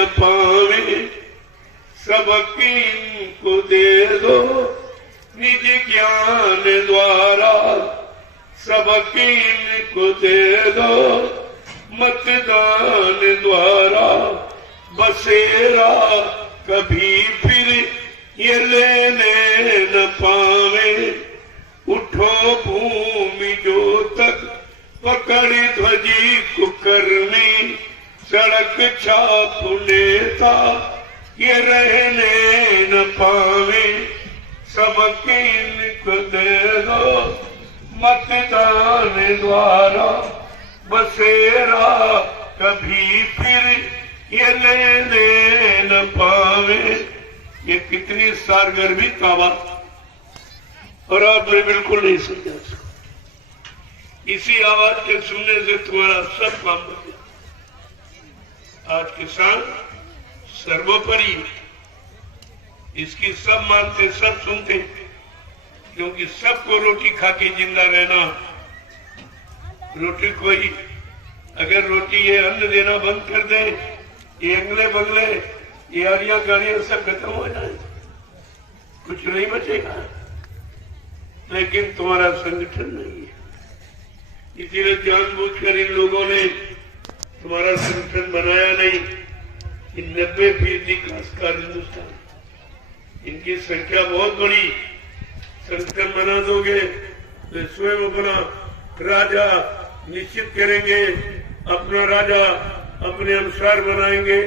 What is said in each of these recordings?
न पावे, सबकी इनको दे दो निज ज्ञान द्वारा, सबकी इनको दे दो मतदान द्वारा। बसेरा कभी फिर ये लेने न पावे, उठो भूमि जो तक पकड़ ध्वजी कुकर्मी, सड़क छाप नेता ये रहने न पावे, सबके इनको दे दो मतदान द्वारा। बसेरा कभी फिर ये लेने न पावे। ये कितनी सारगर्मी का बात, और आपने बिल्कुल नहीं समझा इसको। इसी आवाज के सुनने से तुम्हारा सब काम बन गया। आज किसान सर्वोपरि, इसकी सब मानते, सब सुनते, क्योंकि सबको रोटी खा के जिंदा रहना। रोटी कोई अगर रोटी ये अन्न देना बंद कर दे, ये अंगले बंगले, ये आरिया गाड़ियां सब खत्म हो जाए, कुछ नहीं बचेगा। लेकिन तुम्हारा संगठन नहीं है, इसीलिए जानबूझकर इन लोगों ने तुम्हारा संगठन बनाया नहीं। कि 90% काश्तकार हिंदुस्तान, इनकी संख्या बहुत बड़ी। संगठन बना दोगे तो स्वयं अपना राजा निश्चित करेंगे, अपना राजा अपने अनुसार बनाएंगे,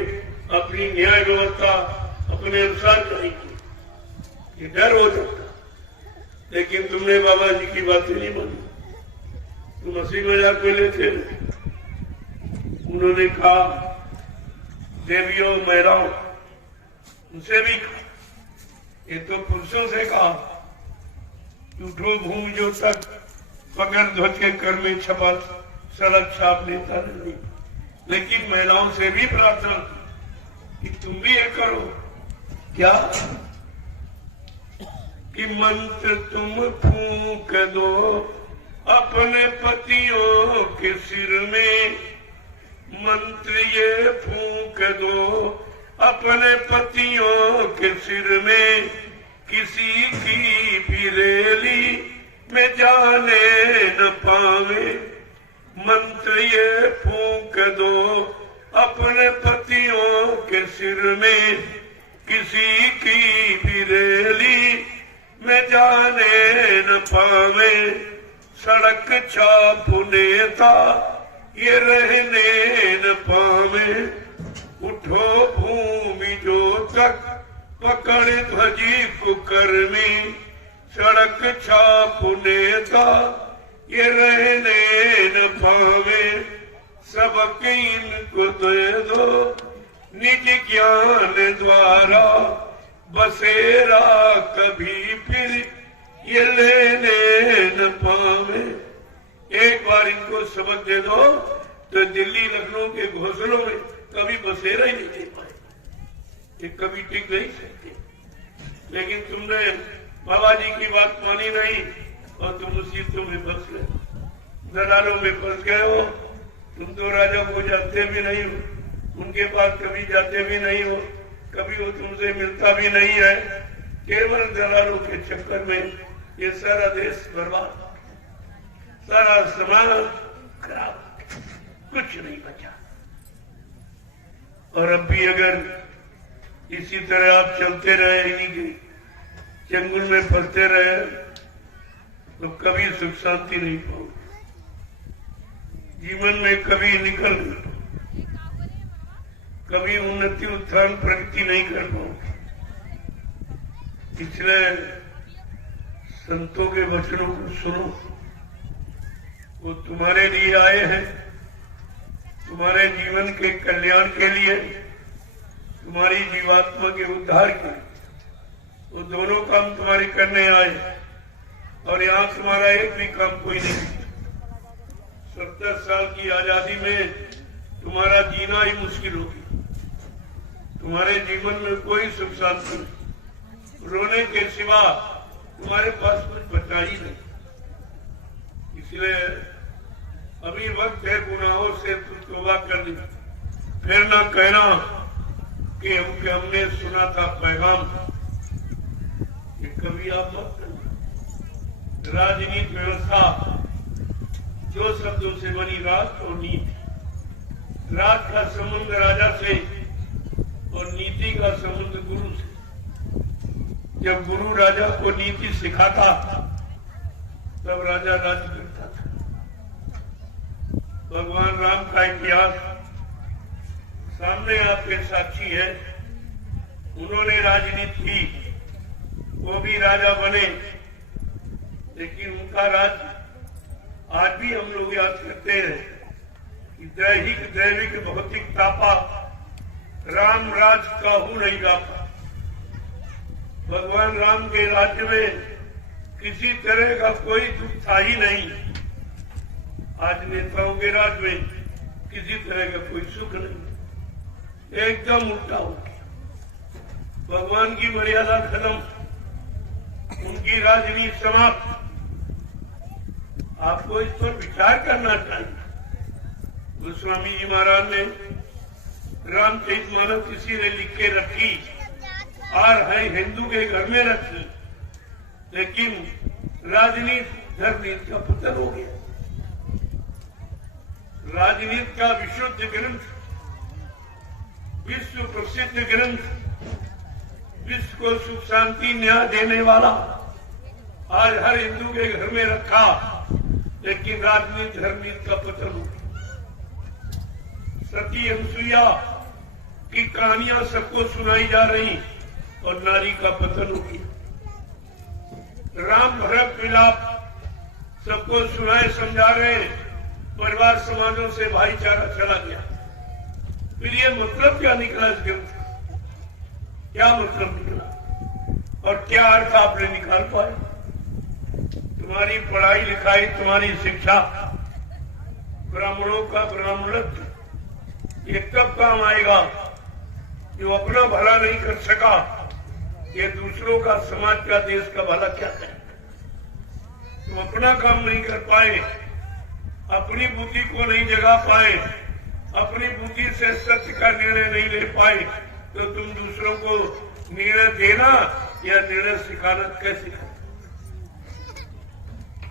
अपनी न्याय व्यवस्था अपने अनुसार करेंगे। ये डर हो सकता, लेकिन तुमने बाबा जी की बातें नहीं मानी, तुम हंसी मजाक में लेते। उन्होंने कहा देवियों महिलाओं, उनसे भी कहा, ये तो पुरुषों से कहा, उठो भूमि जो तक पकड़ ध्वज के कर में छपा, सड़क छाप नेता नहीं। लेकिन महिलाओं से भी प्रार्थना कि तुम भी ये करो। क्या कि मंत्र तुम फूंक दो अपने पतियों के सिर में, मंत्र ये फूंक दो अपने पतियों के सिर में, किसी की भी रैली में जाने न पावे। मंत्र ये फूंक दो अपने पतियों के सिर में, किसी की भी रैली में जाने न पावे। सड़क छाप नेता ये रहने न पावे, उठो भूमि जो तक पकड़ ध्वजी कुकर्मी, सड़क छाप नेता ये रहने न पावे। सबके इनको दे दो निज ज्ञान द्वारा, बसेरा कभी फिर ये लेने न पावे। एक बार इनको सबक दे दो तो दिल्ली लखनऊ के घोंसलों में कभी बसेरा ही नहीं दे पाए, ये कभी टिक नहीं सकते। लेकिन तुमने बाबा जी की बात मानी नहीं और तुम मुसीबतों में फंस गए, दलालों में फंस गए हो। तुम तो राजा को जानते भी नहीं हो, उनके पास कभी जाते भी नहीं हो, कभी वो तुमसे मिलता भी नहीं है। केवल दलालों के चक्कर में ये सारा देश बर्बाद, सारा समाज खराब, कुछ नहीं बचा। और अब भी अगर इसी तरह आप चलते रहे, इन्हीं के चंगुल में फंसते रहे, तो कभी सुख शांति नहीं पाओगे, जीवन में कभी निकल नहीं पाओगे, कभी उन्नति उत्थान प्रगति नहीं कर पाओगे। इसलिए संतों के वचनों को सुनो, वो तुम्हारे लिए आए हैं, तुम्हारे जीवन के कल्याण के लिए, तुम्हारी जीवात्मा के उद्धार के लिए। वो दोनों काम तुम्हारे करने आए, और यहाँ तुम्हारा एक भी काम कोई नहीं। 70 साल की आजादी में तुम्हारा जीना ही मुश्किल होगी, तुम्हारे जीवन में कोई सुख शांति नहीं, रोने के सिवा तुम्हारे पास कुछ बचा ही नहीं। इसलिए अभी वक्त है गुनाहों से तुम तौबा कर ली, फिर ना कहना कि हमने सुना था पैगाम कि कभी आप मत करना। राजनीति व्यवस्था दो शब्दों से बनी, राष्ट्र और नीति। राष्ट्र का संबंध राजा से और नीति का संबंध गुरु से। जब गुरु राजा को नीति सिखाता तब राजा राज्य करता था। भगवान राम का इतिहास सामने आपके साक्षी है। उन्होंने राजनीति की, वो भी राजा बने, लेकिन उनका राज्य आज भी हम लोग याद करते हैं कि दैहिक दैविक भौतिक तापा, राम राज काहू नहीं गापा। भगवान राम के राज्य में किसी तरह का कोई दुख था ही नहीं। आज नेताओं के राज में किसी तरह का कोई सुख नहीं, एकदम उल्टा हो गया। भगवान की मर्यादा खत्म, उनकी राजनीति समाप्त। आपको इस पर विचार करना चाहिए। गोस्वामी जी महाराज ने रामचरितमानस इसी ने लिख के रखी और है हिंदू के घर में रखी, लेकिन राजनीति धर्मनीति का पतन हो गया। राजनीति का विशुद्ध ग्रंथ, विश्व प्रसिद्ध ग्रंथ, विश्व को सुख शांति न्याय देने वाला आज हर हिंदू के घर में रखा, लेकिन राजनीति धर्मनीति का पतन हो गया। सती अनुसुईया की कहानियां सबको सुनाई जा रही और नारी का पतन हो गया। राम भरत मिलाप सबको सुनाए समझा रहे, परिवार समाजों से भाईचारा चला गया। फिर ये मतलब क्या निकला इस ग्रंथ का? क्या मतलब निकला और क्या अर्थ आपने निकाल पाए? तुम्हारी पढ़ाई लिखाई, तुम्हारी शिक्षा, ब्राह्मणों का ब्राह्मणत्व, ये कब काम आएगा? जो अपना भला नहीं कर सका, ये दूसरों का, समाज का, देश का भला क्या करेगा? तुम अपना काम नहीं कर पाए, अपनी बुद्धि को नहीं जगा पाए, अपनी बुद्धि से सत्य का निर्णय नहीं ले पाए, तो तुम दूसरों को निर्णय देना या निर्णय सिखाना कैसे?